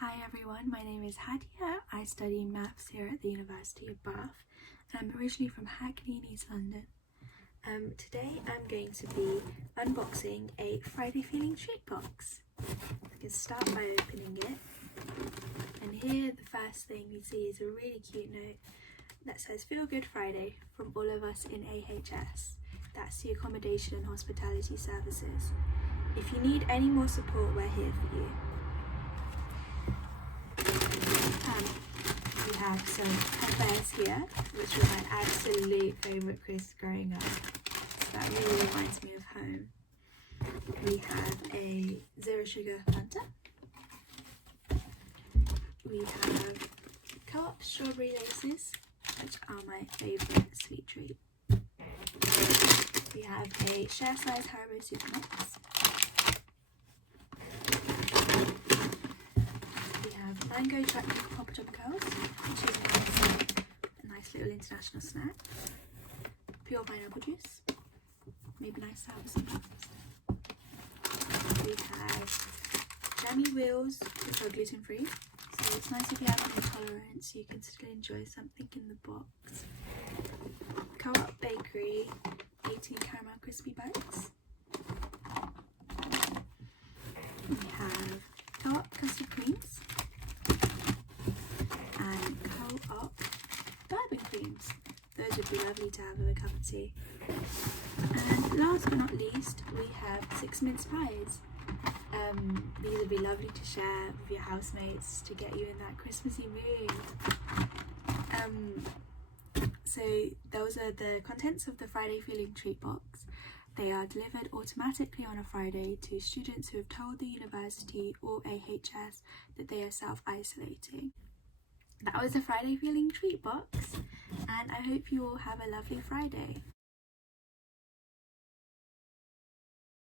Hi everyone, my name is Hadiyah. I study maths here at the University of Bath and I'm originally from Hackney in East London. Today I'm going to be unboxing a Friday Feeling treat box. I can start by opening it, and here the first thing you see is a really cute note that says Feel Good Friday from all of us in AHS. That's the Accommodation and Hospitality Services. If you need any more support, we're here for you. We have some peppers here, which were my absolute favourite crisp growing up. So that really reminds me of home. We have a zero sugar Fanta. We have Co-op strawberry laces, which are my favourite sweet treat. We have a share size Haribo Super Mix. We have mango chocolate Pop Top Curls, which is a nice little international snack. Pure pineapple juice, maybe nice to have with some breakfast. We have jammy wheels, which are gluten free, so it's nice if you have an intolerance, you can still enjoy something in the box. Co-op Bakery 18 caramel crispy bites. We have Co-op custard creams and Co-op bourbon creams. Those would be lovely to have with a cup of tea. And last but not least, we have 6 mince pies. These would be lovely to share with your housemates to get you in that Christmassy mood. So those are the contents of the Friday Feeling treat box. They are delivered automatically on a Friday to students who have told the university or AHS that they are self-isolating. That was a Friday Feeling treat box, and I hope you all have a lovely Friday.